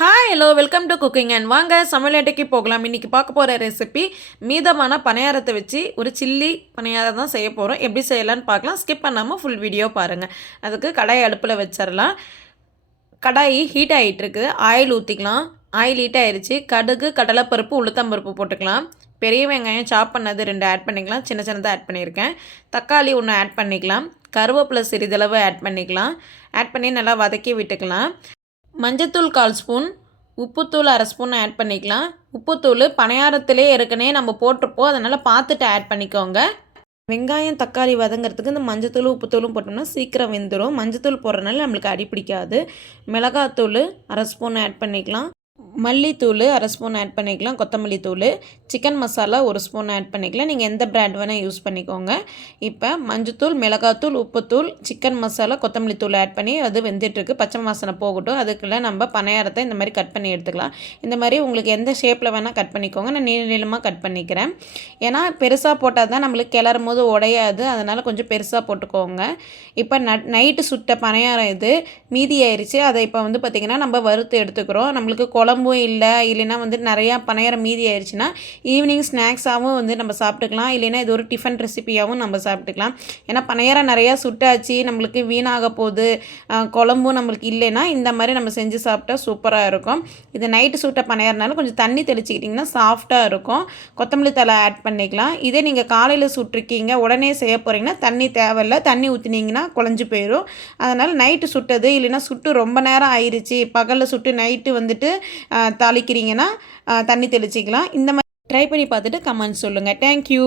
Hi hello welcome to cooking and வாங்க சமையலேட்டைக்கு போகலாம். இன்றைக்கி பார்க்க போகிற ரெசிபி மீதமான பணியாரத்தை வச்சு ஒரு சில்லி பணியாரம் தான் செய்ய போகிறோம். எப்படி செய்யலான்னு பார்க்கலாம். ஸ்கிப் பண்ணாமல் ஃபுல் வீடியோ பாருங்கள். அதுக்கு கடாய் அடுப்பில் வச்சிடலாம். கடாயி ஹீட் ஆகிட்டுருக்கு. ஆயில் ஊற்றிக்கலாம். ஆயில் ஹீட் ஆகிடுச்சு. கடுகு, கடலைப்பருப்பு, உளுத்தம்பருப்பு போட்டுக்கலாம். பெரிய வெங்காயம் சாப் பண்ணது 2 ஆட் பண்ணிக்கலாம். சின்ன சின்னதாக ஆட் பண்ணியிருக்கேன். தக்காளி 1 ஆட் பண்ணிக்கலாம். கருவேப்பிலை சிறிதளவு ஆட் பண்ணிக்கலாம். ஆட் பண்ணி நல்லா வதக்கி விட்டுக்கலாம். மஞ்சத்தூள் 1/4 ஸ்பூன், உப்புத்தூள் 1/2 ஸ்பூன் ஆட் பண்ணிக்கலாம். உப்புத்தூள் பணியாரத்திலே ஏற்கனவே நம்ம போட்டிருப்போம், அதனால் பார்த்துட்டு ஆட் பண்ணிக்கோங்க. வெங்காயம் தக்காளி வதங்கிறதுக்கு இந்த மஞ்சத்தூள் உப்புத்தூளும் போட்டோம்னா சீக்கிரம் வெந்துடும். மஞ்சத்தூள் போடுறதுனால நம்மளுக்கு அடி பிடிக்காது. மிளகாத்தூள் 1/2 ஸ்பூன் ஆட் பண்ணிக்கலாம். மல்லித்தூள் 1/2 ஸ்பூன் ஆட் பண்ணிக்கலாம். கொத்தமல்லி தூள், சிக்கன் மசாலா 1 ஸ்பூன் ஆட் பண்ணிக்கலாம். நீங்கள் எந்த பிராண்ட் வேணால் யூஸ் பண்ணிக்கோங்க. இப்போ மஞ்சத்தூள், மிளகாத்தூள், உப்புத்தூள், சிக்கன் மசாலா, கொத்தமல்லி தூள் ஆட் பண்ணி அது வெந்துட்டுருக்கு. பச்சை வாசனை போகட்டும். அதுக்குள்ளே நம்ம பணியாரத்தை இந்த மாதிரி கட் பண்ணி எடுத்துக்கலாம். இந்த மாதிரி உங்களுக்கு எந்த ஷேப்பில் வேணால் கட் பண்ணிக்கோங்க. நான் நீளமாக கட் பண்ணிக்கிறேன். ஏன்னா பெருசாக போட்டால் தான் நம்மளுக்கு கிளறும் போது உடையாது. அதனால் கொஞ்சம் பெருசாக போட்டுக்கோங்க. இப்போ நைட்டு சுட்ட பணியாரம் இது மீதி ஆயிடுச்சு. அதை இப்போ பார்த்திங்கன்னா நம்ம வறுத்து எடுத்துக்கிறோம். நம்மளுக்கு குழம்பும் இல்லைன்னா நிறையா பணியாரம் மீதி ஆயிடுச்சுன்னா ஈவினிங் ஸ்நாக்ஸாகவும் நம்ம சாப்பிட்டுக்கலாம். இல்லைன்னா இது ஒரு டிஃபன் ரெசிபியாகவும் நம்ம சாப்பிட்டுக்கலாம். ஏன்னா பணியாரம் நிறையா சுட்டாச்சு, நம்மளுக்கு வீணாக போகுது, குழம்பும் நம்மளுக்கு இல்லைன்னா இந்த மாதிரி நம்ம செஞ்சு சாப்பிட்டா சூப்பராக இருக்கும். இது நைட்டு சுட்ட பணியாரனால கொஞ்சம் தண்ணி தெளிச்சிக்கிட்டிங்கன்னா சாஃப்டாக இருக்கும். கொத்தமல்லி தழை ஆட் பண்ணிக்கலாம். இதே நீங்கள் காலையில் சுட்டிருக்கீங்க, உடனே செய்ய போகிறீங்கன்னா தண்ணி தேவையில்லை. தண்ணி ஊற்றினீங்கன்னா குழஞ்சி போயிடும். அதனால் நைட்டு சுட்டது இல்லைன்னா சுட்டு ரொம்ப நேரம் ஆயிடுச்சு, பகலில் சுட்டு நைட்டு தாளிக்கிறீங்கன்னா தண்ணி தெளிச்சிக்கலாம். இந்த மாதிரி ட்ரை பண்ணி பார்த்துட்டு கமெண்ட் சொல்லுங்கள். தேங்க்யூ.